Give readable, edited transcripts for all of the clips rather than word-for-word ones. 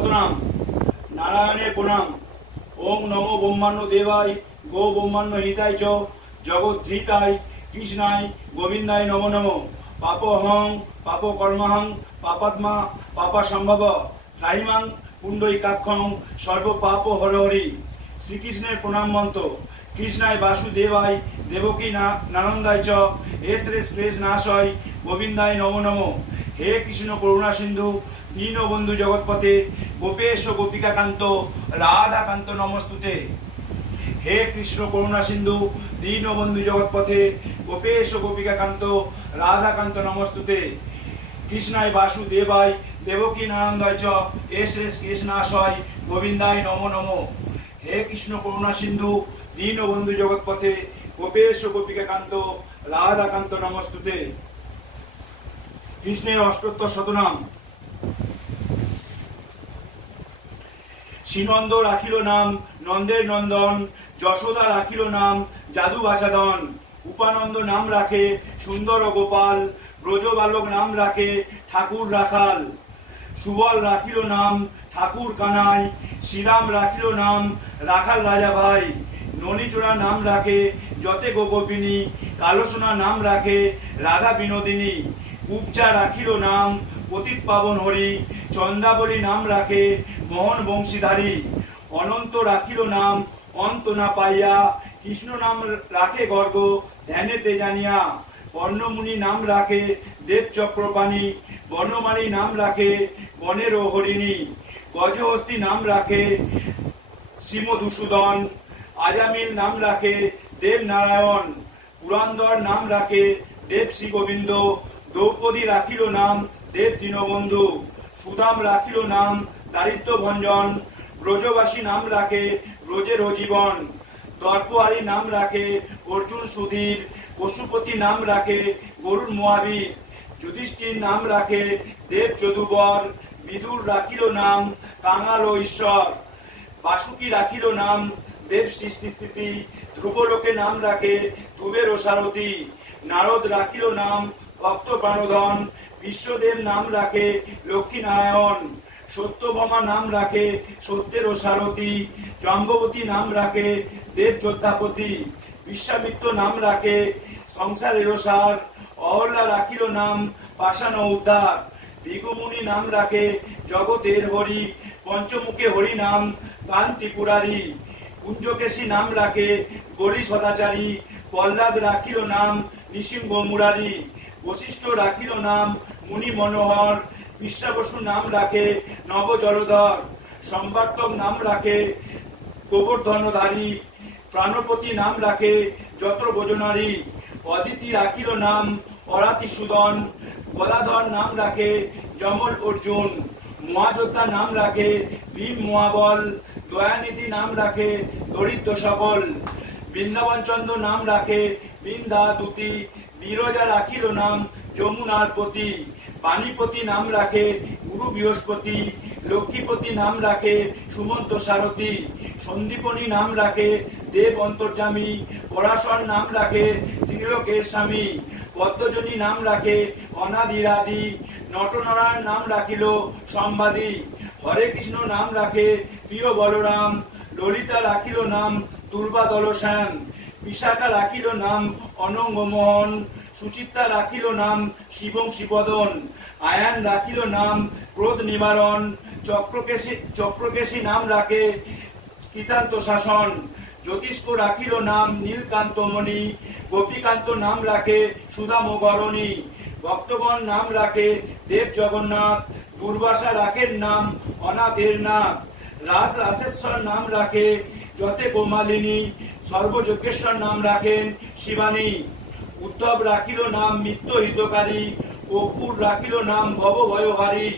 শতনাম। নারায়ণের প্রণাম। ওং নমো ব্রহ্মাণ্য দেবায় গো ব্রহ্মাণ্য হিতায় চ জগদ্ধৃতায় কৃষ্ণায় গোবিন্দায় নমো নমো। পাপহং পাপ কর্মহং পাপাত্মা পাপা সম্ভব ত্রাহিমাং পুণ্ডরীকাক্ষং সর্ব পাপ হরহরি। শ্রীকৃষ্ণের প্রণাম মন্ত্র। কৃষ্ণায় বাসুদেবায় দেবকী নানন্দায় চ এসরে শ্লেষ নাশয় গোবিন্দায় নমো নমো। হে কৃষ্ণ করুণা সিন্ধু দীনবন্ধু জগৎপতে গোপেশ গোপিকাকান্ত রাধাকান্ত নমস্তুতে। হে কৃষ্ণ করুণা সিন্ধু দীনবন্ধু জগৎপথে গোপেশ গোপিকাকান্ত রাধাকান্ত নমস্তুতে। কৃষ্ণায় বাসুদেবায় দেবকী নানন্দায় চ এসরে শ্লেষ নাশয় গোবিন্দায় নমো নমো। হে কৃষ্ণ করুণা সিন্ধু দীনবন্ধু জগৎপথে গোপেশ গোপিকাকান্ত রাধাকান্ত নমস্তুতে। কৃষ্ণের অষ্টোত্তর শতনাম। শ্রীনন্দ রাখিল নাম নন্দের নন্দন, যশোদা রাখিল নাম যাদু বাছাদন। উপানন্দ নাম রাখে সুন্দর গোপাল, ব্রজ বালক নাম রাখে ঠাকুর রাখাল। সুবল রাখিল নাম ঠাকুর কানাই, শ্রীরাম রাখিল নাম রাখাল রাজা ভাই। ননীচোরা নাম রাখে যতে গোপিনী, কালোসোনা নাম রাখে রাধা বিনোদিনী। উপচা রাখিল নাম পতিত পাবন হরি, চন্দাবলী নাম রাখে মোহন বংশীধারী। অনন্ত রাখিল নাম অন্ত না পাইয়া, কৃষ্ণ নাম রাখে গর্গ ধ্যানেতে জানিয়া। কর্ণমুনি নাম রাখে দেব চক্রপাণী, বনমালী নাম রাখে বনের হরিণী। গজহস্তি নাম রাখে শ্রীমধুসূদন, আজামিল নাম রাখে দেব নারায়ণ। পুরন্দর নাম রাখে দেব শ্রী গোবিন্দ, দ্রৌপদী রাখিল নাম দেব দীনবন্ধু। সুদাম রাখিল নাম দারিদ্র ভঞ্জন, ব্রজবাসী নাম রাখে ব্রজের জীবন। দর্পহারী নাম রাখে অর্জুন সুধীর, পশুপতি নাম রাখে গরুর মহাবীর। যুধিষ্ঠির নাম রাখে দেব যদুবর, বিদুর রাখিল নাম কাঙাল ও ঈশ্বর। বাসুকি রাখিল নাম দেব সৃষ্টিস্থিতি, ধ্রুবলোকে নাম রাখে ধ্রুবের সারথি। নারদ রাখিল নাম ভক্ত প্রাণধন, বিশ্বদেব নাম রাখে লক্ষ্মী নারায়ণ। সত্যভামা নাম রাখে সত্যের সারথি, জম্ববতী নাম রাখে দেব যোদ্ধাপতি। বিশ্বামিত্র নাম রাখে সংসারের সার, অহল্যা রাখিল নাম পাষাণ উদ্ধার। ভৃগুমুনি নাম রাখে জগতের হরি, পঞ্চমুখে হরি নাম গান ত্রিপুরারি। কুঞ্জকেশী নাম রাখে গরি সদাচারী, প্রহ্লাদ রাখিল নাম নৃসিংহ মুরারি। বশিষ্ঠ রাখিল নাম মুনি মনোহর, বিশ্বাবসু নাম রাখে নব জলধর। সম্বার্তক নাম রাখে গোবর্ধনধারী, প্রাণপতি নাম রাখে যত্র ভোজনারী। অদিতি রাখিল নাম অরাতি সুদন, গদাধর নাম রাখে যমল অর্জুন। মহাযোদ্ধা নাম রাখে ভীম মহাবল, দয়ানিধি নাম রাখে দরিদ্র সকল। বৃন্দাবন চন্দ্র নাম রাখে বৃন্দা দুতি, বিরজা রাখিল নাম যমুনার পতি। বাণীপতি নাম রাখে গুরু বৃহস্পতি, লক্ষ্মীপতি নাম রাখে সুমন্ত সারথী। সন্দীপনী নাম রাখে দেব অন্তর্যামী, পরাশর নাম রাখে ত্রিলোকের স্বামী। পদ্মজনী নাম রাখে অনাদিরাদি, নটনারায়ণ নাম রাখিল সম্বাদী। হরে কৃষ্ণ নাম রাখে প্রিয় বলরাম, ললিতা রাখিল নাম দুর্বা দলশ্যাম। বিশাখা রাখিল নাম অনঙ্গ মোহন, সুচিত্রা রাখিল নাম শিবং শিবদন। আয়ান রাখিল নাম ক্রোধ নিবারণ, চক্রকেশী নাম রাখে কৃতান্ত শাসন। জ্যোতিষ্ক রাখিল নাম নীলকান্ত মণি, গোপীকান্ত নাম রাখে সুদাম গরণী। ভক্তগণ নাম রাখে দেব জগন্নাথ, দুর্বাসা রাখেন নাম অনাথের নাথ। রাস রাসেশ্বর নাম রাখে যতে গোমালিনী, সর্বযজ্ঞেশ্বর নাম রাখেন শিবানী। উদ্ধব রাখিল নাম মিত্র হিতকারী, অপুর রাখিল নাম ভব ভয়হারী।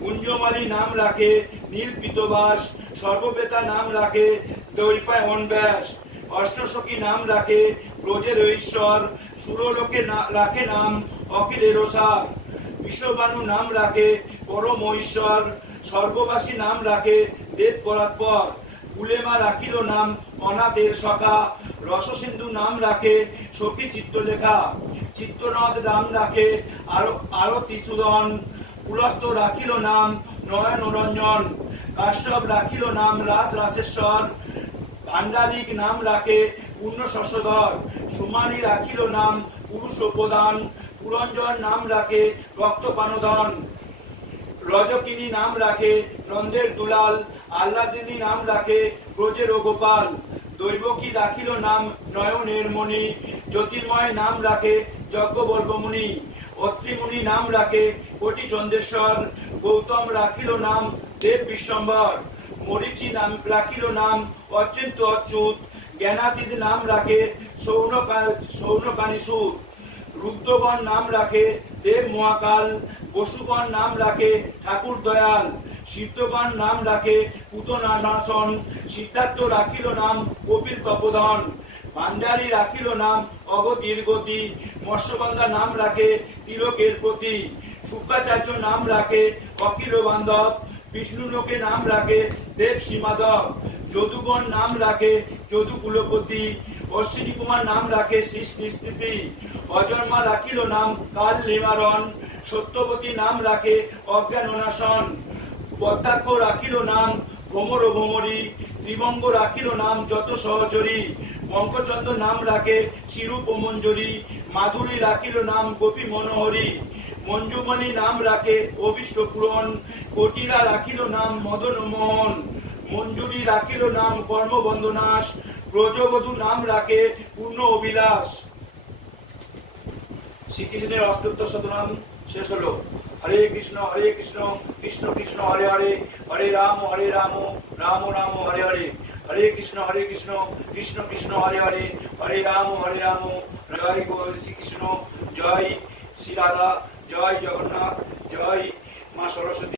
কুঞ্জমালী নাম রাখে নীল পিতবাস, সর্ববেতা নাম রাখে দৈপায়ন ব্যাস। অষ্টসখী নাম রাখে ব্রজের ঈশ্বর, সুরলোকে রাখে নাম অখিলের সার। বিশ্ববানু নাম রাখে পরম ঈশ্বর, স্বর্গবাসী নাম রাখে দেব পরাৎপর। উলেমা রাখিল নাম অনাথের সখা, রসসিন্ধু নাম রাখে সখী চিত্রলেখা। চিত্রনদ নাম রাখে আরতি সুদন, কুলস্থ রাখিল নাম নয়ন রঞ্জন। কাশ্যপ রাখিল নাম রাস রাসেশ্বর, ভান্ডারিক নাম রাখে পূর্ণ শশধর। সুমানি রাখিল নাম পুরুষ প্রদান, পুরঞ্জন নাম রাখে রক্তপানধন। রজকিনী নাম রাখে নন্দের দুলাল, আহ্লাদিনী নাম রাখে ব্রজের গোপাল। দৈবকী রাখিল নাম নয়নের মণি, জ্যোতির্ময় নাম রাখে যজ্ঞবল্লভমুনি। অত্রিমুনি নাম রাখে কোটি চন্দ্রেশ্বর, গৌতম রাখিল নাম দেব বিশ্বম্বর। মরিচি নাম রাখিল নাম অচিন্ত অচ্যুত, জ্ঞানাতীত নাম রাখে সৌনকানিসুত। রুদ্রগণ নাম রাখে দেব মহাকাল, বসুগণ নাম রাখে ঠাকুর দয়াল। সিদ্ধগণ নাম রাখে পুতনাশন, সিদ্ধার্থ রাখিল নাম কপিল তপোধন। ভান্ডারী রাখিল নাম অগতির গতি, মৎস্যগন্ধা নাম রাখে তিলকের প্রতি। শুক্রাচার্য নাম রাখে অখিল বান্ধব, বিষ্ণুলোকে নাম রাখে দেব সীমাধব। যদুগণ নাম রাখে যদু কুলপতি, অশ্বিনী কুমার নাম রাখে সৃষ্টি। অজন্মা রাখিল নাম কাল নিবারণ, সত্যবতী নাম রাখে অজ্ঞাননাশন। পদ্মাক্ষ রাখিল নাম ভ্রমর ভ্রমরী, ত্রিভঙ্গ রাখিল নাম যত সহচরী। পঙ্কচন্দ্র নাম রাখে শিরূপ মঞ্জুরি, মাধুরী রাখিল নাম গোপী মনোহরী। মঞ্জুমণি নাম রাখে অভীষ্ট পূরণ, কটিলা রাখিল নাম মদন মোহন। মঞ্জুরি রাখিল নাম কর্মবন্ধনাশ, ব্রজবধূ নাম রাখে পূর্ণ অভিলাষ। শ্রীকৃষ্ণের অষ্টোত্তর শতনাম শেষ হলো। হরে কৃষ্ণ কৃষ্ণ কৃষ্ণ হরে হরে, হরে রাম রাম রাম হরে হরে। হরে কৃষ্ণ কৃষ্ণ কৃষ্ণ হরে হরে, হরে রাম রাম। জয় শ্রীকৃষ্ণ, জয় শ্রী রাধা, জয় জগন্নাথ, জয় মা সরস্বতী।